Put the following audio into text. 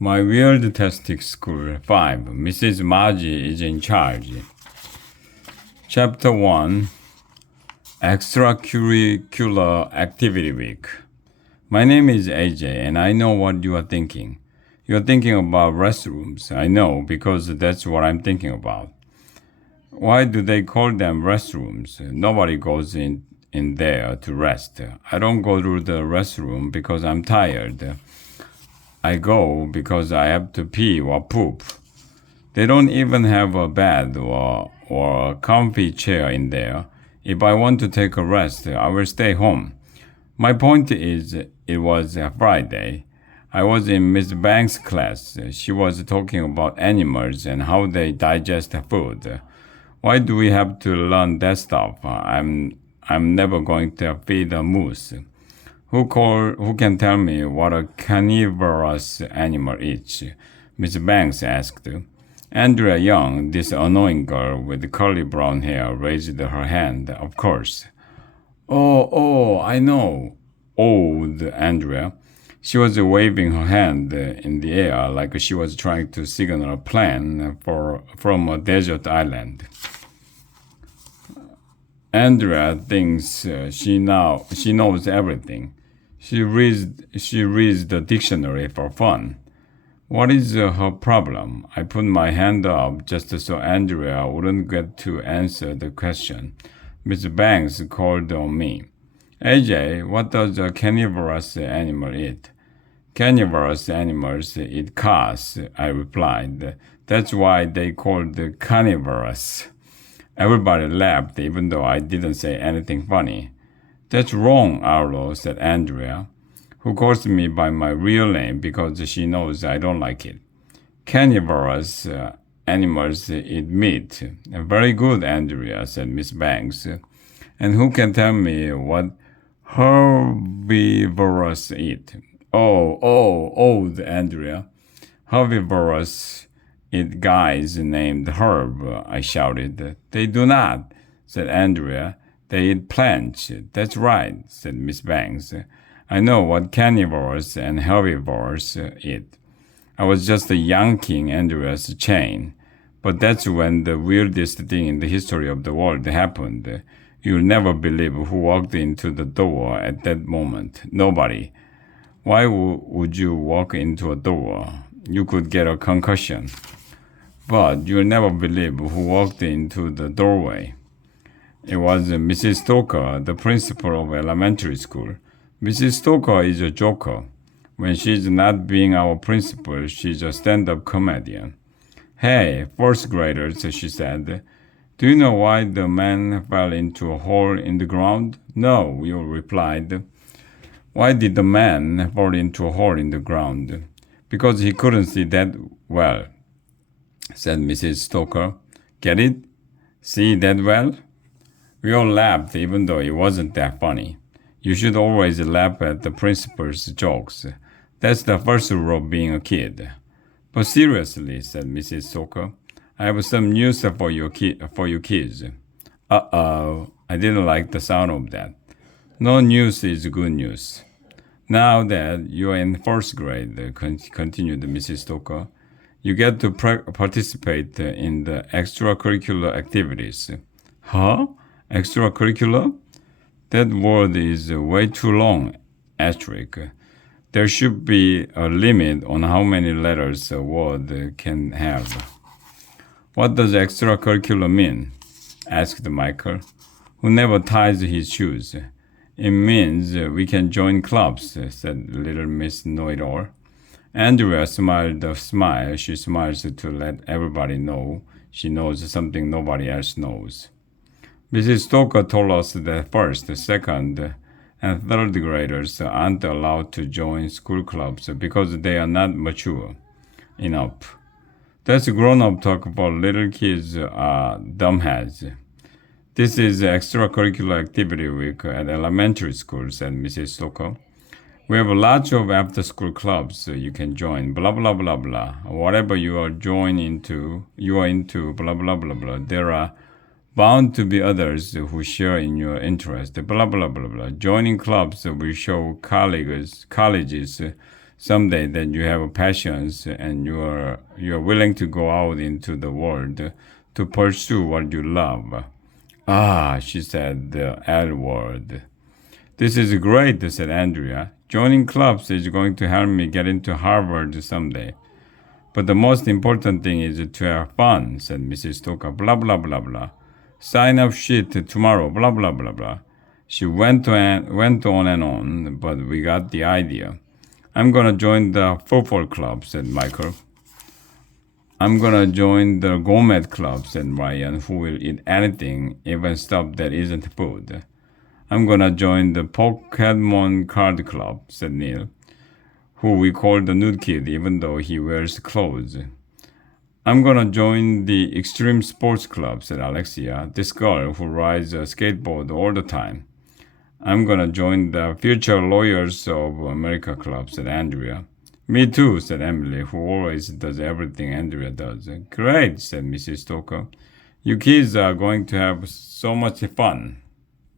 My weirdtastic school 5. Mrs. Maggi is in charge. Chapter 1. Extracurricular Activity Week. My name is AJ and I know what you are thinking. You're thinking about restrooms. I know because that's what I'm thinking about. Why do they call them restrooms? Nobody goes in there to rest. I don't go to the restroom because I'm tired. I go because I have to pee or poop. They don't even have a bed or a comfy chair in there. If I want to take a rest, I will stay home. My point is, it was a Friday. I was in Miss Banks' class. She was talking about animals and how they digest food. Why do we have to learn that stuff? I'm never going to feed a moose. Who can tell me what a carnivorous animal is? Miss Banks asked. Andrea Young, this annoying girl with curly brown hair, raised her hand. Of course. Oh, I know. Old Andrea. She was waving her hand in the air like she was trying to signal a plane from a desert island. Andrea thinks she knows everything. She reads the dictionary for fun. What is her problem? I put my hand up just so Andrea wouldn't get to answer the question. Miss Banks called on me. AJ, what does a carnivorous animal eat? Carnivorous animals eat cars, I replied. That's why they called carnivorous. Everybody laughed even though I didn't say anything funny. That's wrong, Arlo, said Andrea, who calls me by my real name because she knows I don't like it. Carnivorous animals eat meat. Very good, Andrea, said Miss Banks. And who can tell me what herbivores eat? Oh, old Andrea. Herbivores eat guys named Herb, I shouted. They do not, said Andrea. They eat plants. That's right, said Miss Banks. I know what carnivores and herbivores eat. I was just yanking Andrea's chain. But that's when the weirdest thing in the history of the world happened. You'll never believe who walked into the door at that moment. Nobody. Why would you walk into a door? You could get a concussion. But you'll never believe who walked into the doorway. It was Mrs. Stoker, the principal of elementary school. Mrs. Stoker is a joker. When she's not being our principal, she's a stand-up comedian. Hey, first graders, she said. Do you know why the man fell into a hole in the ground? No, we all replied. Why did the man fall into a hole in the ground? Because he couldn't see that well, said Mrs. Stoker. Get it? See that well? We all laughed even though it wasn't that funny. You should always laugh at the principal's jokes. That's the first rule of being a kid. But seriously, said Mrs. Stoker, I have some news for you kids. Uh-oh, I didn't like the sound of that. No news is good news. Now that you are in first grade, continued Mrs. Stoker, you get to participate in the extracurricular activities. Huh? Extracurricular? That word is way too long, asterisk. There should be a limit on how many letters a word can have. What does extracurricular mean? Asked Michael, who never ties his shoes. It means we can join clubs, said little Miss Know-it-all. Andrea smiled a smile she smiles to let everybody know she knows something nobody else knows. Mrs. Stoker told us that first, second, and third graders aren't allowed to join school clubs because they are not mature enough. That's grown-up talk for little kids are dumbheads. This is extracurricular activity week at elementary school, said Mrs. Stoker. We have lots of after-school clubs you can join, blah, blah, blah, blah. Whatever you are into, blah, blah, blah, blah. There are bound to be others who share in your interest, blah, blah, blah, blah. Joining clubs will show colleges someday that you have passions and you're willing to go out into the world to pursue what you love. Ah, she said the L word. This is great, said Andrea. Joining clubs is going to help me get into Harvard someday. But the most important thing is to have fun, said Mrs. Stoker. Blah, blah, blah, blah. Sign up sheet tomorrow, blah, blah, blah, blah. She went on and on, but we got the idea. I'm going to join the football club, said Michael. I'm going to join the gourmet club, said Ryan, who will eat anything, even stuff that isn't food. I'm going to join the Pokemon card club, said Neil, who we call the nude kid even though he wears clothes. I'm gonna join the extreme sports club, said Alexia, this girl who rides a skateboard all the time. I'm gonna join the Future Lawyers of America club, said Andrea. Me too, said Emily, who always does everything Andrea does. Great, said Mrs. Stoker. You kids are going to have so much fun.